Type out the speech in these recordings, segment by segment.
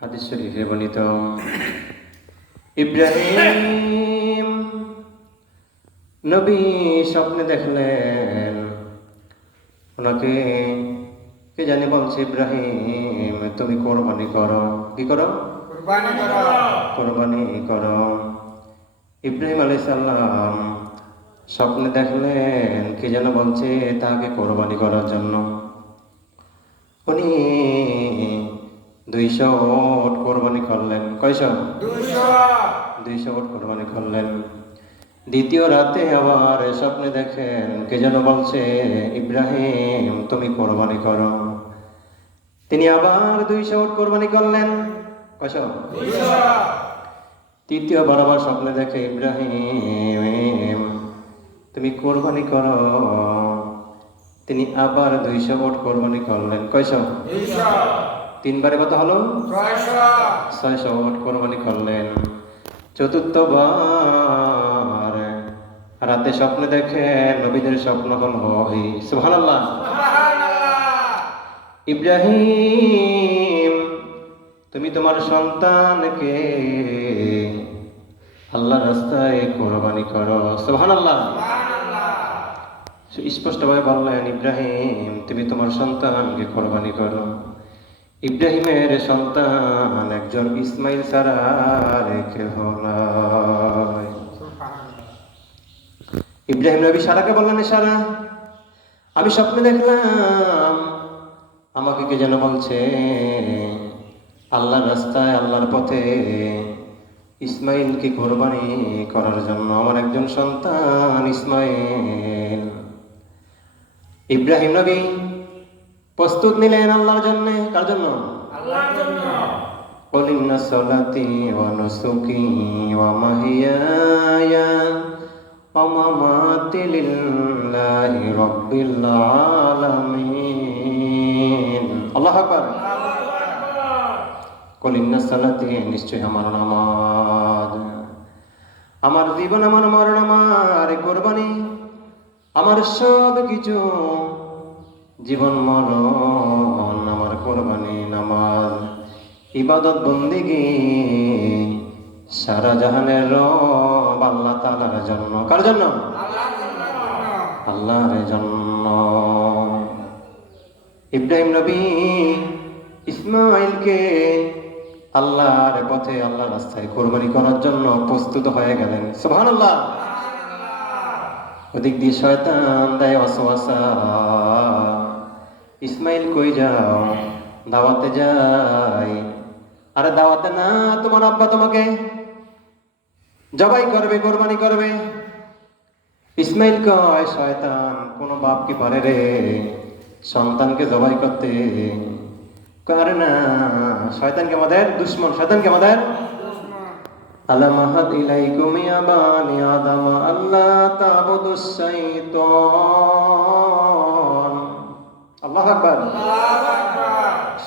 হাদিস শরীফে বর্ণিত ইব্রাহিম নবী স্বপ্নে দেখলেন। ওনাকে কে জানি বলছে ইব্রাহিম তুমি কোরবানি করো। কি করো? করো। কোরবানি করো। ইব্রাহিম আলাই সাল্লাম স্বপ্নে দেখলেন কে যেন বলছে তাকে কোরবানি করার জন্য। উনি দুইশো ওট কোরবানি করলেন। কয়শো? দুইশো। ওট কোরবানি করলেন। দ্বিতীয় রাতে আবার স্বপ্নে দেখেন কে যেন বলছে ইব্রাহিম তুমি কোরবানি করো। তিনি আবার দুইশো ওট কোরবানি করলেন। কয়শো? দুইশো। তৃতীয়বার স্বপ্নে দেখে ইব্রাহিম তুমি কোরবানি করো। তিনি আবার দুইশো ওট কোরবানি করলেন। কয়শো? তিনবারে কত হলো? ছয়শো। ওট কোরবানি করলেন। চতুর্থবার রাতে স্বপ্নে দেখে নবীদের স্বপ্ন হলো সুবহানাল্লাহ। সুবহানাল্লাহ। ইব্রাহিম তুমি তোমার সন্তানকে আল্লাহ রাস্তায় কোরবানি করো। সুবহানাল্লাহ সুবহানাল্লাহ। স্পষ্টভাবে বললেন ইব্রাহিম, তুমি তোমার সন্তানকে কোরবানি করো। ইব্রাহিমের সন্তান একজন ইসমাইল নয়। ইব্রাহিম নবী সারাকে বললেন সারা, আমি স্বপ্নে দেখলাম, আমাকে কে যেন বলছে, আল্লাহর রাস্তায়, আল্লাহর পথে ইসমাইলকে কোরবানি করার জন্য আমার একজন সন্তান ইসমাইল ইব্রাহিম নবী প্রস্তুত নিলেন আল্লাহর জন্য কার জন্য আল্লাহর জন্য قل إن صلاتي ونسكي ومحياي ومماتي لله رب العالمين الله أكبر قل إن صلاتي নিশ্চয় আমার নামাজ আমার জীবন আমার মরণ আমার কোরবানি আমার সব কিছু জীবন মরণ আমার কোরবানি নামাজ ইবাদত বন্দিগি সারা জাহানের রব আল্লাহ তাআলার জন্য। কার জন্য? আল্লাহর জন্য। ইব্রাহিম নবী ইসমাইলকে আল্লাহর পথে আল্লাহর রাস্তায় কোরবানি করার জন্য প্রস্তুত হয়ে গেলেন। সুহান আল্লাহ ওদিক দিয়ে শয়তান দেয় অসওয়াসা ইসমাইল কই যাও? দাওয়াতে যাই। আরে দাওয়াতে না, তোমার আব্বা তোমাকে? জবাই করবে, কোরবানি করবে। ইসমাইল কয়, শয়তান, কোন বাপ কি পারে রে? সন্তানকে জবাই করতে? কারে না, শয়তান কে আমাদের? দুশ্মন শয়তানকে আমাদের? আলামাহাত ইলাইকুম ইয়া বানি আদাম আল্লাহ তাবুদুস শাইতান।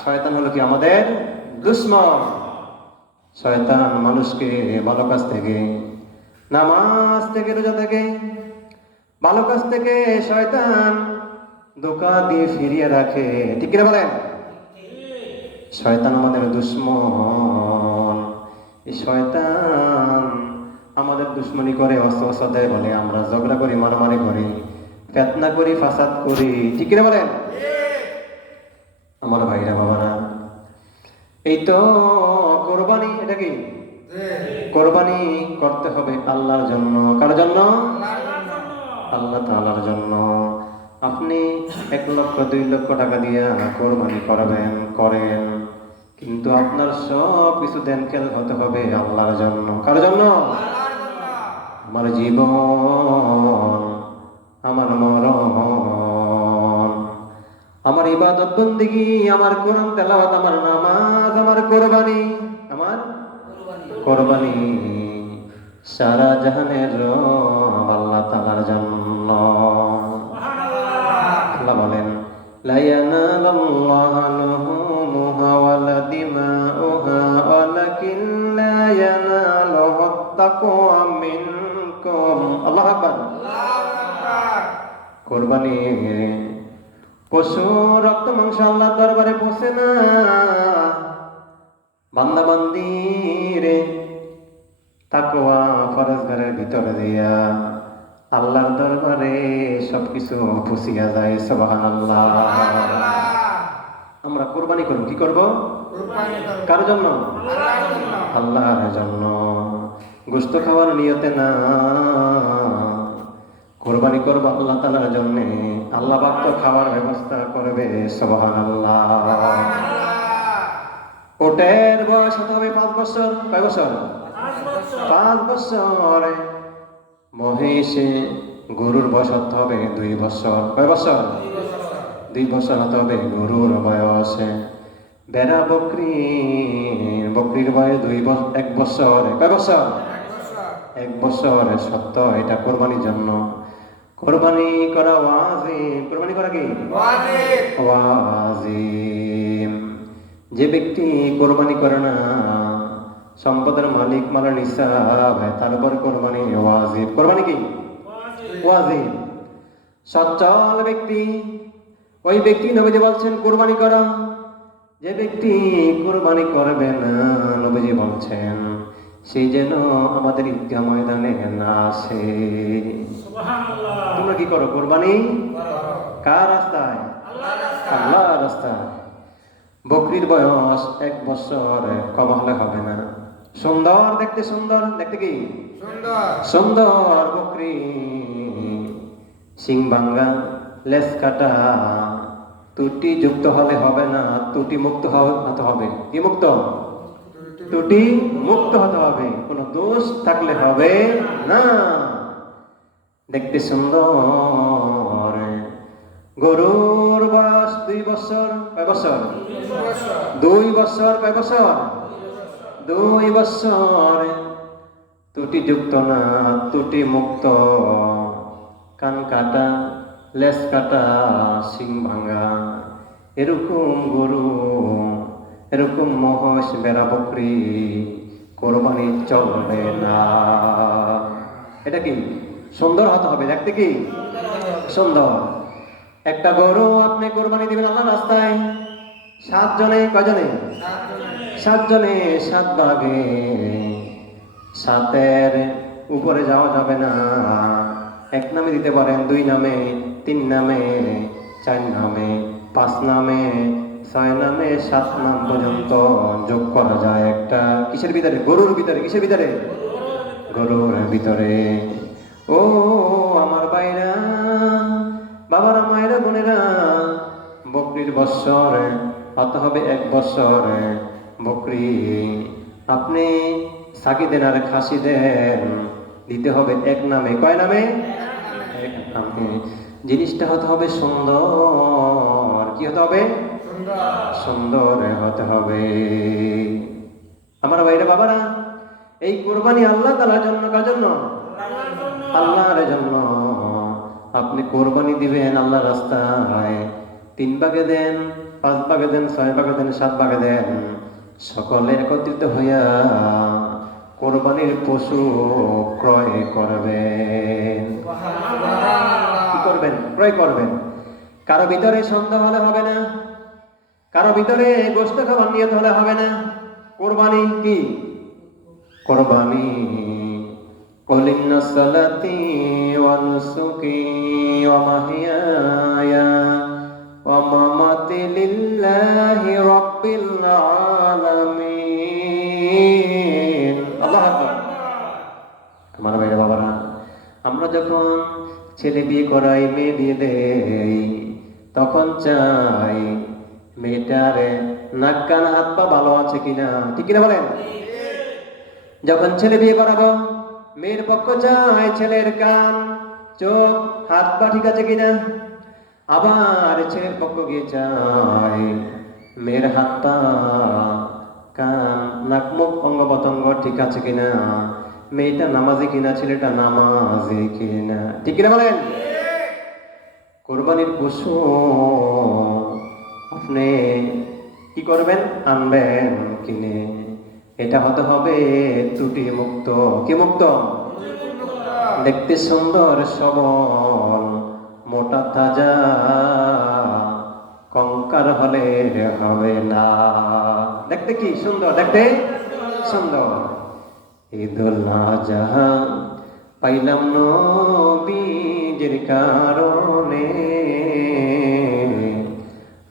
শয়তান হলো কি আমাদের দুশ্মন? শয়তান মানুষকে ভালো কাজ থেকে, নামাজ থেকে, রোজা থেকে, ভালো কাজ থেকে শয়তান দিয়ে ফিরিয়ে রাখে। ঠিক কিনা বলেন? শয়তান আমাদের দুশ্মন। এই শয়তান আমাদের দুশ্মনী করে, অস্ত্র অস্ত্র দেয় বলে আমরা ঝগড়া করি, মারামারি করি, ফেতনা করি, ফাসাদ করি। ঠিক কিনা বলেন? আমার ভাইরা বাবারা। এই তো কোরবানি এটা কি? কোরবানি করতে হবে আল্লাহর জন্য। কার জন্য? আল্লাহ তাআলার জন্য। আপনি এক লক্ষ দুই লক্ষ টাকা দিয়া কোরবানি করাবেন করেন। কিন্তু আপনার সব কিছু দেন খেল হতে হবে আল্লাহর জন্য। কার জন্য। আমার জীবন আমার মরণ। ইবাদত বন্দিগি আমার কোরআন তেলাওয়াত আমার নামাজ আমার কোরবানি। আমার কোরবানি। সারা জাহানের রব আল্লাহ তাআলার জন্য। আল্লাহ বলেন লা ইয়ানালাল্লাহু লুহুমুহা ওয়ালা দিমাউহা ওয়ালাকিন লা ইয়ানালুহু তাকওয়া মিনকুম। আল্লাহু আকবার। আল্লাহু আকবার। কোরবানি পশু রক্ত মাংস আল্লাহ দরবারে পৌঁছে না। বান্দা বান্দি রে তাকওয়া ফরজগারের ভিতরে দিয়া আল্লাহর দরবারে সবকিছু পুষিয়া যায় সুবহানাল্লাহ। আল্লাহ আমরা কোরবানি করব কি করব? কার জন্য? আল্লাহর জন্য। আল্লাহর জন্য। গোস্ত খাওয়ার নিয়তে না। কোরবানি করব আল্লাহ তালার জন্য। আল্লাহ বাপ তো খাওয়ার ব্যবস্থা করবে সবহান আল্লাহ ওটের বয়স হতে হবে? পাঁচ বছর? কয় বছর? পাঁচ বছর। মহিষে গরুর বয়স হতে হবে? দুই বছর। কয় বছর? দুই বছর হতে হবে? গরুর বয়সে। বেড়া বকরি বকরির বয়স দুই বছর এক বছর। কয় বছর। এক বছর। সত্য, এটা কোরবানির জন্য। কোরবানি করা ওয়াজিব। কোরবানি করা কি? ওয়াজিব। যে ব্যক্তি কোরবানি করে না সম্পদের মালিক মালার নিসাব তার উপর কোরবানি ওয়াজিব। কোরবানি কি? ওয়াজিব। সচ্ছল ব্যক্তি ওই ব্যক্তি নবীজি বলছেন কোরবানি করা। যে ব্যক্তি কোরবানি করবে না নবীজি বলছেন সেই যেন আমাদের ঈদগাহ ময়দানে না আসে। তোমরা কি করো কোরবানি? কার। রাস্তায়? আল্লাহ রাস্তায়। বকরির বয়স এক বছর কম হলে হবে না। সুন্দর দেখতে সুন্দর দেখতে কি? সুন্দর। সুন্দর বকরি। সিং ভাঙ্গা লেস কাটা। তুটি যুক্ত হলে হবে না তুটি মুক্ত হতে হবে। কি মুক্ত? তুটি মুক্ত হতে হবে, কোনো দোষ থাকলে হবে না। দেখতে সুন্দর। গরুর বয়স দুই বছর, কয় বছর? দুই বছর, কয় বছর? দুই বছর। ত্রুটি যুক্ত না ত্রুটি মুক্ত কান কাটা লেস কাটা সিং ভাঙা, এরকম গরু এরকম মহস বেড়া বকরি, কোরবানি চলবে না। এটা কি? সুন্দর হতে হবে, দেখতে কি? সুন্দর। একটা গরু আপনি কোরবানি দিবেন আল্লাহ রাস্তায় সাত জনে কজনে সাত জনে সাত ভাগে। সাতের উপরে যাওয়া যাবে না। এক নামে দিতে পারেন, দুই নামে, তিন নামে, চার নামে, পাঁচ নামে ছয় নামে সাত নাম পর্যন্ত যোগ করা যায় একটা। কিসের ভিতরে? গরুর ভিতরে। কিসের ভিতরে? গরুর ভিতরে। ও, আমার বাইরা বাবারা, মায়েরা, বোনেরা, বকরির বৎসর, হতে হবে এক বছর বকরি, আপনি সাকি দেন আর খাসি দেন দিতে হবে এক নামে। কয় নামে? এক নামে। জিনিসটা হতে হবে সুন্দর। কি হতে হবে? সুন্দর হতে হবে। আমার বাইরে বাবারা, এই কোরবানি আল্লাহ তালার জন্য কার জন্য? আল্লাহর জন্য। আপনি কোরবানি দিবেন আল্লাহ রাস্তায়। তিন ভাগে দেন, পাঁচ ভাগে দেন, ছয় ভাগে দেন, সাত ভাগে দেন। সকলে একত্রিত হইয়া কোরবানির পশু ক্রয় করবেন। কি করবেন? ক্রয় করবেন। কারও ভিতরে সন্দেহ হলে হবে না। কারও ভিতরে গোস্ত খাবার নিয়ে তাহলে হবে না। কোরবানি কি? কোরবানি। কলিন সালাতি ওয়া নুসুকি ওয়া লিল্লাহি আলামিন। আল্লাহ আমার বাবারা, আমরা যখন ছেলে বিয়ে করাই, মেয়ে বিয়ে দেই, তখন চাই মেয়েটারে নাক কান হাত পা ভালো আছে কিনা? ঠিক কিনা বলেন? যখন ছেলে বিয়ে করাবো মেয়ের পক্ষ চায় ছেলের কান চোখ হাত পা ঠিক আছে কিনা? আবার ছেলের পক্ষ গিয়ে চায় মেয়ের হাত পা কান নাক মুখ অঙ্গ পতঙ্গ ঠিক আছে কিনা? মেয়েটা নামাজি কিনা ছেলেটা নামাজি কিনা? ঠিক কিনা বলেন? কোরবানির পশু আপনি কি করবেন? আনবেন কিনে। এটা হতে হবে ত্রুটি মুক্ত। কি মুক্ত? দেখতে সুন্দর সবল, মোটা তাজা। কঙ্কার হলে হবে না। দেখতে কি সুন্দর, দেখতে সুন্দর। ঈদুল আজহা পাইলাম নবীজির কারণে।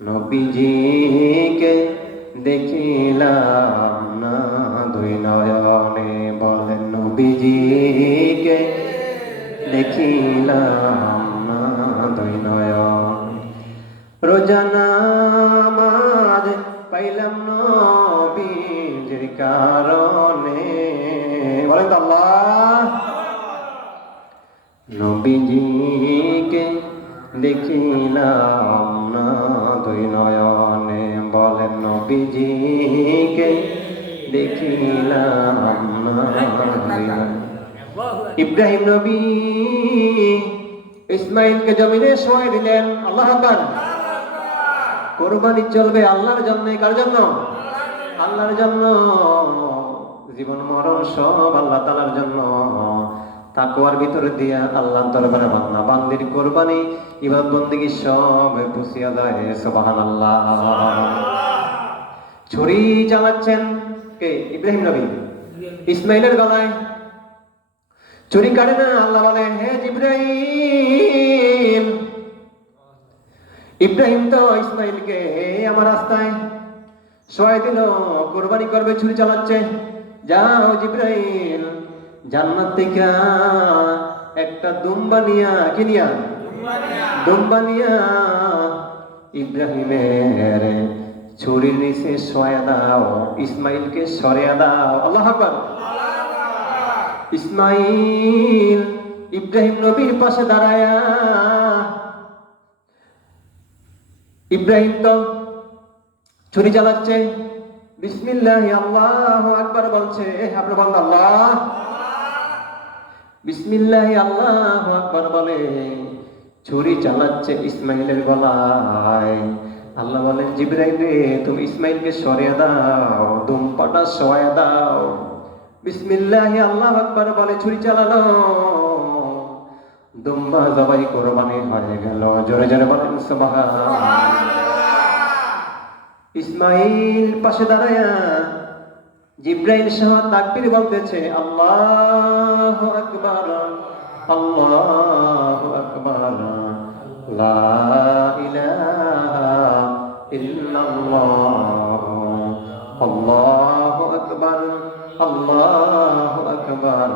নবীজিকে দেখিলাম না। দুই নয়নে বলেন, নবীজিকে দেখিলাম না। দুই নয়ন রোজানা মাঝ পাইলাম নবীজির কারণে। বলেন নবীজিকে দেখিলাম দুই নয়নে বলেন নবীজিকে, দেখিলাম। ইব্রাহিম নবী ইসমাইলকে জমিনে শোয়াই দিলেন, আল্লাহ কোরবানি চলবে আল্লাহর জন্য, কার জন্য? আল্লাহর জন্য। জীবন, মরণ সব আল্লাহ তালার জন্য। তাকুয়ার ভিতরে দিয়া আল্লাহ দরবারে বান্না বান্দির কোরবানি ইবাদ বন্দিগি সব পুষিয়া দেয় সুবাহান আল্লাহ ছুরি চালাচ্ছেন কে? ইব্রাহিম নবী। ইসমাইলের গলায়। চুরি কাটে না, আল্লাহ বলে, হে ইব্রাহিম ইব্রাহিম তো ইসমাইলকে আমার রাস্তায় সবাই দিল, কোরবানি করবে, ছুরি চালাচ্ছে যাও জিব্রাইল। জান্নাত থেকে একটা দুম্বা নিয়া কি নিয়া? দুম্বা নিয়া ইব্রাহিমের ছুরির নিচে সয়া দাও, ইসমাইলকে সরিয়া দাও। আল্লাহ আকবার। ইসমাইল ইব্রাহিম নবীর পাশে দাঁড়ায়া, ইব্রাহিম তো ছুরি চালাচ্ছে। বিসমিল্লাহ, আল্লাহ আকবার বলছে আপনি বলেন আল্লাহ! বিসমিল্লাহ আল্লাহ আকবার বলে ছুরি চালাচ্ছে ইসমাইলের গলায়। আল্লাহ বলেন জিব্রাইল রে তুমি ইসমাইলকে সরিয়ে দাও দুম্পাটা সয়া দাও। বিসমিল্লাহ আল্লাহ আকবার বলে ছুরি চালানো দুম্বা জবাই কোরবানি হয়ে গেল। জোরে জোরে বলেন সুবহান ইসমাইল পাশে দাঁড়ায়া জিব্রাইল সহ তাকবীর বলতেছে আল্লাহু আকবার আল্লাহু আকবার লা ইলাহা ইল্লাল্লাহ আল্লাহু আকবার আল্লাহু আকবার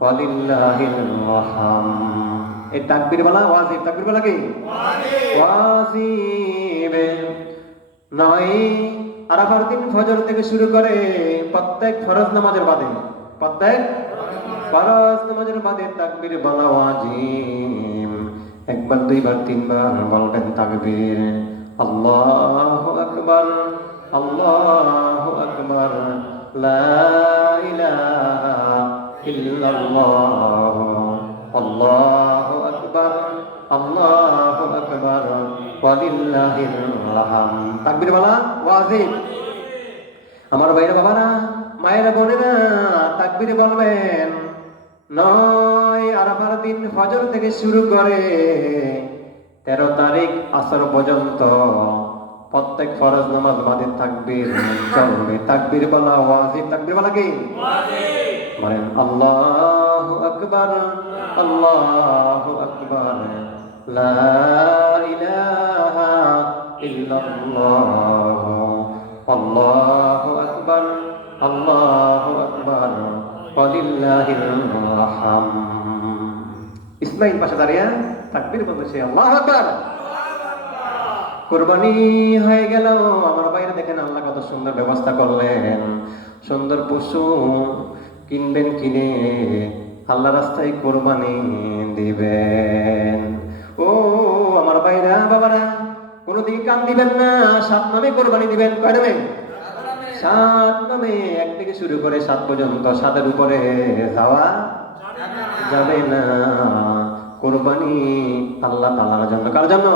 ওয়ালিল্লাহিল হাম এই তাকবীর বলা ওয়াজিব তাকবীর বলা কি ওয়াজিব। নয় আরাফার দিন ফজর থেকে শুরু করে প্রত্যেক ফরজ নামাজের বাদে, প্রত্যেক ফরজ নামাজের বাদে তাকবীর, বলা ওয়াজিব। একবার, দুইবার, তিনবার বলবেন তাকবীর। আল্লাহু আকবার আল্লাহু আকবার। লা ইলাহা ইল্লাল্লাহ। আল্লাহু আকবার আল্লাহু আকবার। তাকবীর বলা ওয়াজিব। আমার বাবারা মায়েরা বোনেরা তাকবীর বলবেন নয় আরাফার দিন ফজর থেকে শুরু করে তেরো তারিখ আসর পর্যন্ত প্রত্যেক ফরজ নামাজ বাদে তাকবীর চলবে। তাকবীর বলা ওয়াজিব। তাকবীর বলা কি? বলেন আল্লাহু আকবার আল্লাহু আকবার। আল্লাহু আকবার ওয়ালিল্লাহিল হাম ইসমাইল পাশে দাঁড়িয়ে তাকবীর বলছে আল্লাহু কোরবানি হয়ে গেল। আমার বাইরে দেখেন আল্লাহ কত সুন্দর ব্যবস্থা করলেন। সুন্দর পশু কিনবেন, কিনে আল্লাহ রাস্তায় কোরবানি দিবেন। ও আমার বাইরা বাবারা, কোনোদিন কান দিবেন না, সাত নামে কোরবানি দিবেন, কয় সাত নামে, এক থেকে শুরু করে সাত পর্যন্ত, সাতের উপরে যাওয়া যাবে না। কোরবানি আল্লাহ তালার জন্য। কার জন্য?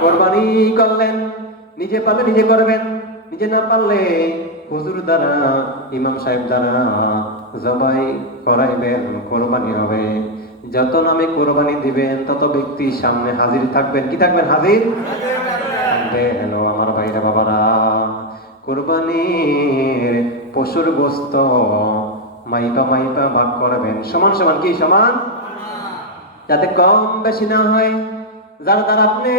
কোরবানি করলেন, নিজে পারলে নিজে করবেন, নিজে না পারলে হুজুর দ্বারা, ইমাম সাহেব দ্বারা জবাই করাইবেন, কোরবানি হবে। যত নামে কোরবানি দিবেন, তত ব্যক্তি সামনে হাজির থাকবেন। কি থাকবেন, হাজির? ও আমার ভাইরা, বাবারা। কুরবানির পশুর গোস্ত মাইপা মাইপা ভাগ করবেন। সমান সমান কি? সমান? যাতে কম বেশি না হয়। যারা তারা আপনি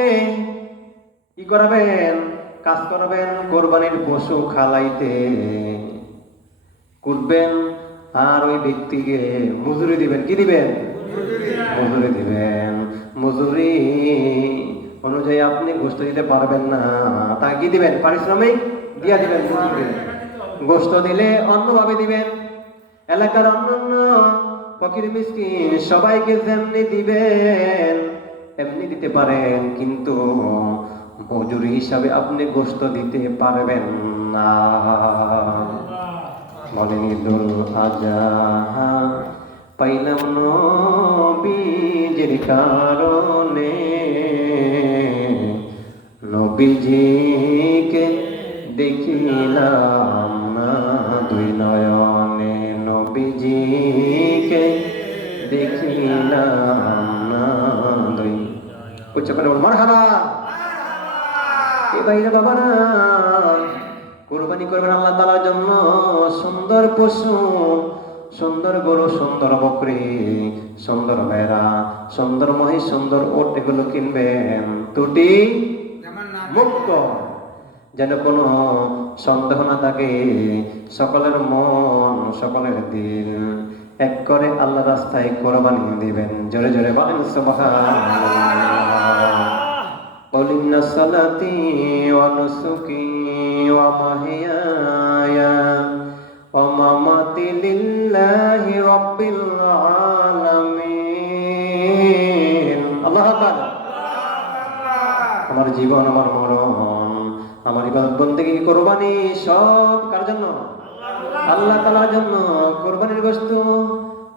কি করাবেন? কাজ করাবেন, কোরবানির পশু খালাইতে করবেন আর ওই ব্যক্তিকে মজুরি দিবেন। কি দিবেন? অনুযায়ী আপনি গোষ্ঠ দিতে পারবেন না। তা কি দিবেন? পারিশ্রমিক? দিয়া দিবেন গোষ্ঠ দিলে অন্যভাবে দিবেন। এলাকার অন্যান্য ফকির, মিসকিন সবাইকে যেমনি দিবেন এমনি দিতে পারেন। কিন্তু মজুরি হিসাবে আপনি গোষ্ঠ দিতে পারবেন না। বলেন ঈদুল আজহা। পাইলাম নবীজির কারণে। নবীজিকে দেখিলাম না দুই নয়নে। নবীজিকে দেখিলাম না দুই উচ্চ করে বল, মারহাবা। এই বাইরে বাবারা, কোরবানি করবেন আল্লাহ তালার জন্য সুন্দর পশু। সুন্দর গরু সুন্দর বকরি সুন্দর ভেড়া সুন্দর মহিষ সুন্দর ওট এগুলো কিনবেন দুটি যেমন না মুক্ত যেন কোনো সন্দেহ না থাকে সকলের মন সকলের দিল এক করে আল্লাহ রাস্তায় কোরবানি দিবেন জোরে জোরে বলেন সুবহানাল্লাহ قل إن صلاتي ونسكي ومحياي لله رب العالمين الله أكبر আমার জীবন আমার মরণ আমার ইবাদত বন্দেগী কোরবানি সব কার জন্য আল্লাহ তালার জন্য কোরবানির গোস্ত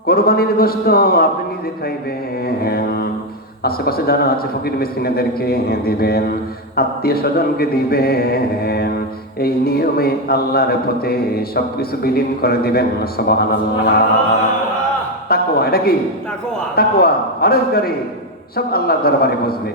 কোরবানির গোস্ত আপনি নিজে খাইবেন আশেপাশে যারা আছে ফকির মিসকিনেদেরকে দিবেন আত্মীয় স্বজনকে দিবেন এই নিয়মে আল্লাহর পথে সবকিছু বিলীন করে দিবেন সবহান তাকুয়া এটা কি? তাকুয়া আরজগারি সব আল্লাহ দরবারে বসবে